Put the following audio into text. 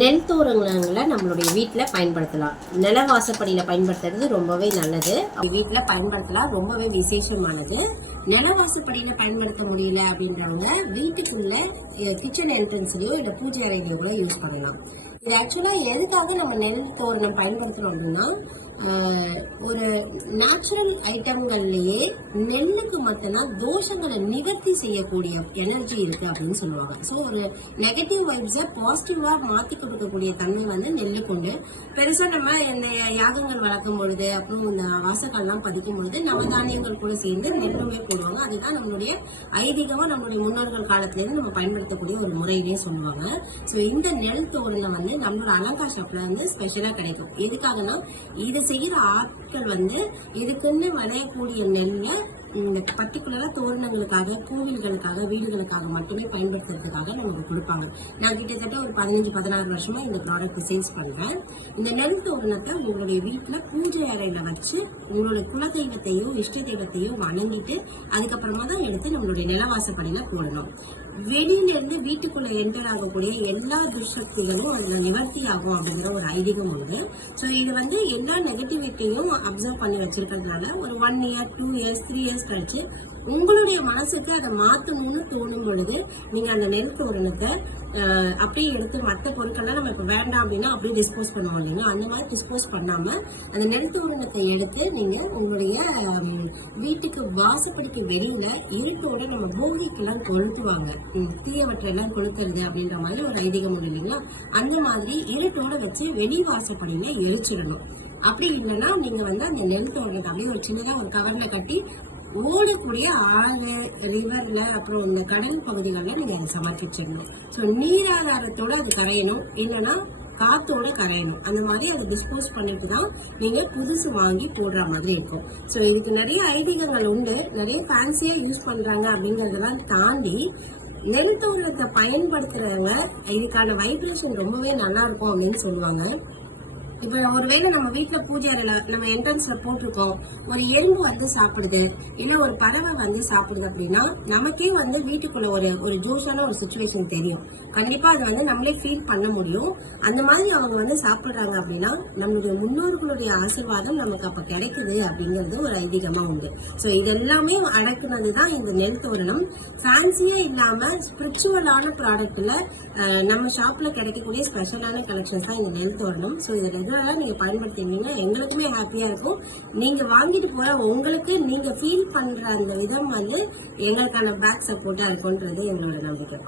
நெல் தோரணங்களை நம்மளுடைய வீட்டில் பயன்படுத்தலாம். நில வாசப்படியில் பயன்படுத்துறது ரொம்பவே நல்லது. வீட்டில் பயன்படுத்தலாம், ரொம்பவே விசேஷமானது. நில வாசப்படியில் பயன்படுத்த முடியல அப்படின்றவங்க வீட்டுக்குள்ள கிச்சன் என்ட்ரன்ஸ்லயோ இல்லை பூஜை அறையிலையோ கூட யூஸ் பண்ணலாம். இது ஆக்சுவலாக எதுக்காக நம்ம நெல் தோரணம் பயன்படுத்துகிறோம் அப்படின்னா, ஒரு நேச்சுரல் ஐட்டங்கள்லயே நெல்லுக்கு மட்டும்தான் தோஷங்களை நிவர்த்தி செய்யக்கூடிய எனர்ஜி இருக்கு அப்படின்னு சொல்லுவாங்க. ஸோ ஒரு நெகட்டிவ் வைப்ஸை பாசிட்டிவா மாற்றி கொடுக்கக்கூடிய தன்மை வந்து நெல்லுக்கு உண்டு. பெருசா நம்ம இந்த யாகங்கள் வளர்க்கும் பொழுது, அப்புறம் இந்த வாசக்கெல்லாம் பதிக்கும் பொழுது நவதானியங்கள் கூட சேர்ந்து நெல்லுமே போடுவாங்க. அதுதான் நம்மளுடைய ஐதீகமா நம்மளுடைய முன்னோர்கள் காலத்திலேருந்து நம்ம பயன்படுத்தக்கூடிய ஒரு முறையிலே சொல்லுவாங்க. ஸோ இந்த நெல் தோரணம் வந்து நம்மளோட அலங்கா ஷாப்ல வந்து ஸ்பெஷலா கிடைக்கும். எதுக்காகனா, இது செய்யற ஆட்கள் வந்து இதுக்குன்னு விளையக்கூடிய நெல்லை இந்த பர்டிகுலரா தோரணங்களுக்காக, கோவில்களுக்காக, வீடுகளுக்காக மட்டுமே பயன்படுத்துறதுக்காக நமக்கு கொடுப்பாங்க. நான் கிட்டத்தட்ட ஒரு 15-16 வருஷமா இந்த ப்ராடக்ட் சேல்ஸ் பண்றேன். இந்த நெல் தோரணத்தை உங்களுடைய வீட்டுல பூஜை அறையில வச்சு உங்களுடைய குலதெய்வத்தையோ இஷ்ட தெய்வத்தையோ வணங்கிட்டு அதுக்கப்புறமா தான் எடுத்து நம்மளுடைய நிலவாசப்படியில போடணும். வெளியில இருந்து வீட்டுக்குள்ள என்டர் ஆகக்கூடிய எல்லா துர்சக்திகளும் அதுல நிவர்த்தி ஆகும் அப்படிங்கிற ஒரு ஐதீகம் உண்டு. ஸோ இது வந்து எல்லா நெகட்டிவிட்டியும் அப்சர்வ் பண்ணி வச்சிருக்கிறதுனால ஒரு 1 இயர் 2 இயர்ஸ் 3 இயர்ஸ் கழிச்சு உங்களுடைய மனசுக்கு அதை மாற்றணும்னு தோணும் பொழுது நீங்க அந்த நெல் தோரணத்தை அப்படியே எடுத்து மற்ற பொருட்கள்லாம் நம்ம இப்போ வேண்டாம் அப்படின்னா அப்படியே டிஸ்போஸ் பண்ணுவோம் இல்லைங்க, அந்த மாதிரி டிஸ்போஸ் பண்ணாம அந்த நெல் தோரணத்தை எடுத்து நீங்க உங்களுடைய வீட்டுக்கு வாசப்படிக்கு வெளியில இருட்டோட நம்ம போகிக்கெல்லாம் கொளுத்துவாங்க, தீயவற்றெல்லாம் கொளுத்துறது அப்படின்ற மாதிரி ஒரு ஐதீகம் உண்டு இல்லைங்களா. அந்த மாதிரி இருட்டோட வச்சு வெளி வாசப்படியில எரிச்சிடணும். அப்படி இல்லைன்னா நீங்க வந்து அந்த நெல் தோரணத்தை அப்படியே ஒரு சின்னதா ஒரு கவர்ல கட்டி ஓடக்கூடிய ஆறு, ரிவர்ல, அப்புறம் இந்த கடல் பகுதிகளில் நீங்க அதை சமர்ப்பிச்சிடணும். ஸோ நீராதாரத்தோட அது கரையணும், இல்லைன்னா காத்தோட கரையணும். அந்த மாதிரி அதை டிஸ்போஸ் பண்ணிட்டு தான் நீங்க புதுசு வாங்கி போடுற மாதிரி இருக்கும். ஸோ இதுக்கு நிறைய ஐதீகங்கள் உண்டு, நிறைய ஃபேன்சியா யூஸ் பண்றாங்க அப்படிங்கறதெல்லாம் தாண்டி நெல் தோரணத்தை பயன்படுத்துறவங்க இதுக்கான வைப்ரேஷன் ரொம்பவே நல்லா இருக்கும் அப்படின்னு சொல்லுவாங்க. இப்ப ஒருவேளை நம்ம வீட்டுல பூஜை அறையில நம்ம என்ட்ரன்ஸ்ல போட்டிருக்கோம், ஒரு எறும்பு வந்து சாப்பிடுது, இல்ல ஒரு பறவை வந்து சாப்பிடுது அப்படின்னா நமக்கே வந்து வீட்டுக்குள்ள ஒரு ஜோஷான ஒரு சுச்சுவேஷன் தெரியும். கண்டிப்பா அதை வந்து நம்மளே ஃபீல் பண்ண முடியும். அந்த மாதிரி அவங்க வந்து சாப்பிடுறாங்க அப்படின்னா நம்மளுடைய முன்னோர்களுடைய ஆசீர்வாதம் நமக்கு அப்ப கிடைக்குது அப்படிங்கிறது ஒரு ஐதீகமா உண்டு. ஸோ இதெல்லாமே அடக்குனதுதான் இந்த நெல் தோரணம். ஃபேன்சியா இல்லாம ஸ்பிரிச்சுவலான ப்ராடக்ட்ல நம்ம ஷாப்ல கிடைக்கக்கூடிய ஸ்பெஷலான கலெக்ஷன்ஸ் தான் இந்த நெல் தோரணம். ஸோ இதில் எதுவெல்லாம் நீங்க பயன்படுத்தினீங்கன்னா எங்களுக்குமே ஹாப்பியா இருக்கும். நீங்க வாங்கிட்டு போற உங்களுக்கு நீங்க ஃபீல் பண்ற அந்த விதம் வந்து எங்களுக்கான பேக் சப்போர்ட்டா இருக்கும்ன்றது எங்களோட நம்பிக்கை.